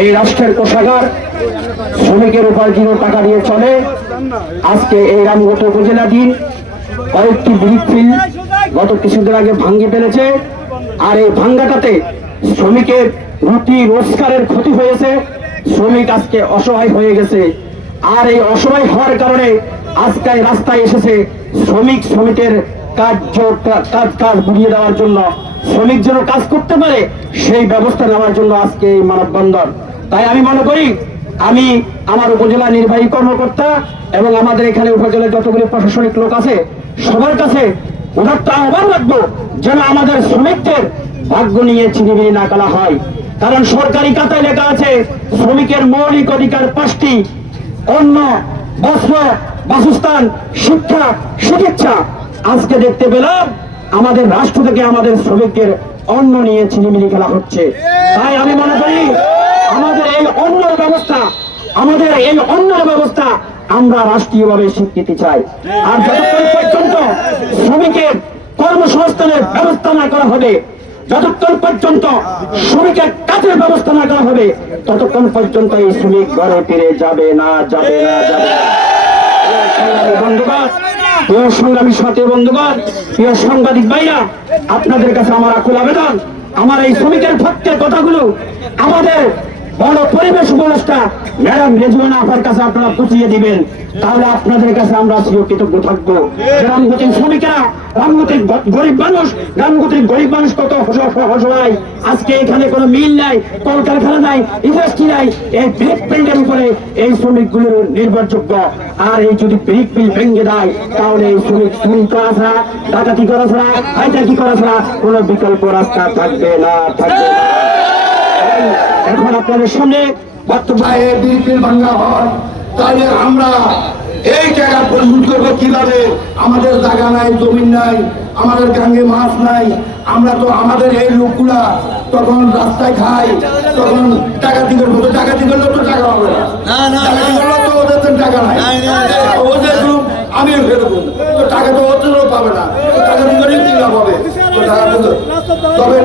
এই রাষ্ট্রের কোষাগার শ্রমিকের উপার্জিত টাকা দিয়ে চলে। আজকে এই রামগত উপজেলাধীন কয়েকটি ফিল গত কিছুদিন আগে ভাঙ্গি ফেলেছে। আর এই ভাঙ্গাটাতে শ্রমিকের রুটি রোজগারের ক্ষতি হয়েছে। শ্রমিক আজকে অসহায় হয়ে গেছে। আর এই অসহায় হওয়ার কারণে আজকে রাস্তায় এসেছে শ্রমিক, শ্রমিকের কার্য কাজ কাজ বুঝিয়ে দেওয়ার জন্য শ্রমিক যেন কাজ করতে পারে, সেই ব্যবস্থা নেওয়ার জন্য আজকে এই মানববন্ধন তাই আমি মনে করি, আমি আমার উপজেলা নির্বাহী কর্মকর্তা এবং আমাদের এখানে উপজেলার যতগুলি প্রশাসনিক লোক আছে, সবার কাছে ওনার আহ্বান রাখব যেন আমাদের শ্রমিকদের ভাগ্য নিয়ে চিনিমিনি না করা হয়। কারণ সরকারি খাতায় লেখা আছে, শ্রমিকের মৌলিক অধিকার পাঁচটি অন্য বস্ত্র, বাসস্থান, শিক্ষা চিকিৎসা আজকে দেখতে পেলাম আমাদের রাষ্ট্র থেকে আমাদের শ্রমিকদের অন্ন নিয়ে চিনিমিনি খেলা হচ্ছে তাই আমি মনে করি, আমাদের এই অন্ন ব্যবস্থা, আমাদের এই অন্য ব্যবস্থা আমরা রাষ্ট্রীয়ভাবে স্বীকৃতি চাই আর যতক্ষণ পর্যন্ত শ্রমিকের কর্মসংস্থানের ব্যবস্থা না করা হবে, যতক্ষণ পর্যন্ত শ্রমিকের কাজের ব্যবস্থা না করা হবে, ততক্ষণ পর্যন্ত এই শ্রমিক ঘরে ফিরে যাবে না যাবে না যাবে না। বন্ধুগণ প্রিয় সংগ্রামী সাথী বন্ধুগণ, প্রিয় সাংবাদিক ভাইরা, আপনাদের কাছে আমার আকুল আবেদন। আমার এই শ্রমিকের পক্ষের কথাগুলো আমাদের বড় পরিবেশ উপদেষ্টা ম্যাডাম রেজওয়ানা আপার কাছে আপনারা পুছিয়ে দিবেন। তাহলে আপনাদের কাছে আমরা কৃতজ্ঞ থাকব। রামগতির শ্রমিকেরা রামগতির গরিব মানুষ রামগতির গরিব মানুষ কত হসবাই আজকে এখানে কোনো মিল নাই, কলকারখানা নাই ইন্ডাস্ট্রি নাই, এই ব্রিক ফিল্ডের উপরে এই শ্রমিকগুলো নির্ভরযোগ্য। আর এই যদি ব্রিক ফিল্ড ভেঙে দেয়, তাহলে এই শ্রমিক চুরি করা ছাড়া, ডাকাতি করা ছাড়া, হাইটাকি করা ছাড়া কোনো বিকল্প রাস্তা থাকবে না থাকবে না। এখন আপনাদের সামনে বক্তব্য ভাঙ্গা হয়। তাহলে আমরা এই টাকা পরিশোধ করব কীভাবে? আমাদের জায়গা নাই জমিন নাই আমাদের গাঙ্গে মাছ নাই। আমরা তো আমাদের এই লোকগুলা তখন রাস্তায় খাই তখন টাকা দিতে মতো। টাকা দিতে তো টাকা হবে না। তো ওদের তো টাকা নাই। ওদের গ্রুপ আমিও ফেরবো তো টাকা তো ওদেরও পাবে না। টাকা দিলে কি লাভ হবে? তো টাকা তবে